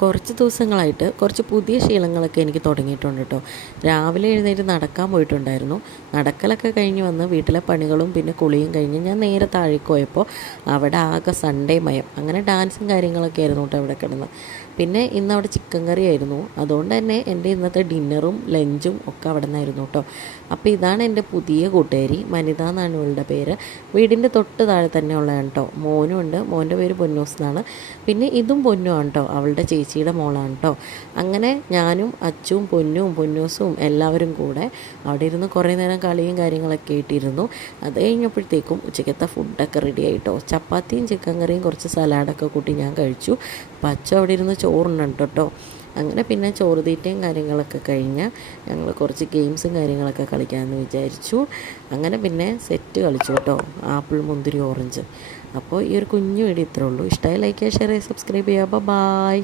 കുറച്ച് ദിവസങ്ങളായിട്ട് കുറച്ച് പുതിയ ശീലങ്ങളൊക്കെ എനിക്ക് തുടങ്ങിയിട്ടുണ്ട് കേട്ടോ. രാവിലെ എഴുന്നേറ്റ് നടക്കാൻ പോയിട്ടുണ്ടായിരുന്നു. നടക്കലൊക്കെ കഴിഞ്ഞ് വന്ന് വീട്ടിലെ പണികളും പിന്നെ കുളിയും കഴിഞ്ഞ് ഞാൻ നേരെ താഴേക്ക് പോയപ്പോൾ അവിടെ ആകെ സൺഡേ മയം. അങ്ങനെ ഡാൻസും കാര്യങ്ങളൊക്കെ ആയിരുന്നു കേട്ടോ അവിടെ കിടന്ന്. പിന്നെ ഇന്ന് അവിടെ ചിക്കൻ കറി ആയിരുന്നു. അതുകൊണ്ട് തന്നെ എൻ്റെ ഇന്നത്തെ ഡിന്നറും ലഞ്ചും ഒക്കെ അവിടെ നിന്നായിരുന്നു കേട്ടോ. അപ്പോൾ ഇതാണ് എൻ്റെ പുതിയ കൂട്ടുകാരി, വനിത എന്നാണ് ഇവളുടെ പേര്. വീടിൻ്റെ തൊട്ട് താഴെ തന്നെ ഉള്ളതാണ് കേട്ടോ. മോനും ഉണ്ട്, മോൻ്റെ പേര് പൊന്നൂസ് എന്നാണ്. പിന്നെ ഇതും പൊന്നുമാണ് കേട്ടോ, അവളുടെ ചേച്ചിയുടെ മോളാണ് കേട്ടോ. അങ്ങനെ ഞാനും അച്ചും പൊന്നൂസും എല്ലാവരും കൂടെ അവിടെ ഇരുന്ന് കുറേ നേരം കളിയും കാര്യങ്ങളൊക്കെ ആയിട്ടിരുന്നു. അത് കഴിഞ്ഞപ്പോഴത്തേക്കും ഉച്ചയ്ക്കത്തെ ഫുഡൊക്കെ റെഡി ആയിട്ടോ. ചപ്പാത്തിയും ചിക്കൻ കറിയും കുറച്ച് സലാഡൊക്കെ കൂട്ടി ഞാൻ കഴിച്ചു. അപ്പം അച്ചു അവിടെ ഇരുന്ന് ചോറുണ്ട് കേട്ടോ. അങ്ങനെ പിന്നെ ചോറ് തീറ്റയും കാര്യങ്ങളൊക്കെ കഴിഞ്ഞ് ഞങ്ങൾ കുറച്ച് ഗെയിംസും കാര്യങ്ങളൊക്കെ കളിക്കാമെന്ന് വിചാരിച്ചു. അങ്ങനെ പിന്നെ സെറ്റ് കളിച്ചു കേട്ടോ, ആപ്പിൾ മുന്തിരി ഓറഞ്ച്. അപ്പോൾ ഈ ഒരു കുഞ്ഞു വീഡിയോ ഇത്രേ ഉള്ളൂ. ഇഷ്ടമായി ലൈക്ക് ചെയ്യുക, ഷെയർ ചെയ്യുക, സബ്സ്ക്രൈബ് ചെയ്യുക. ബൈ.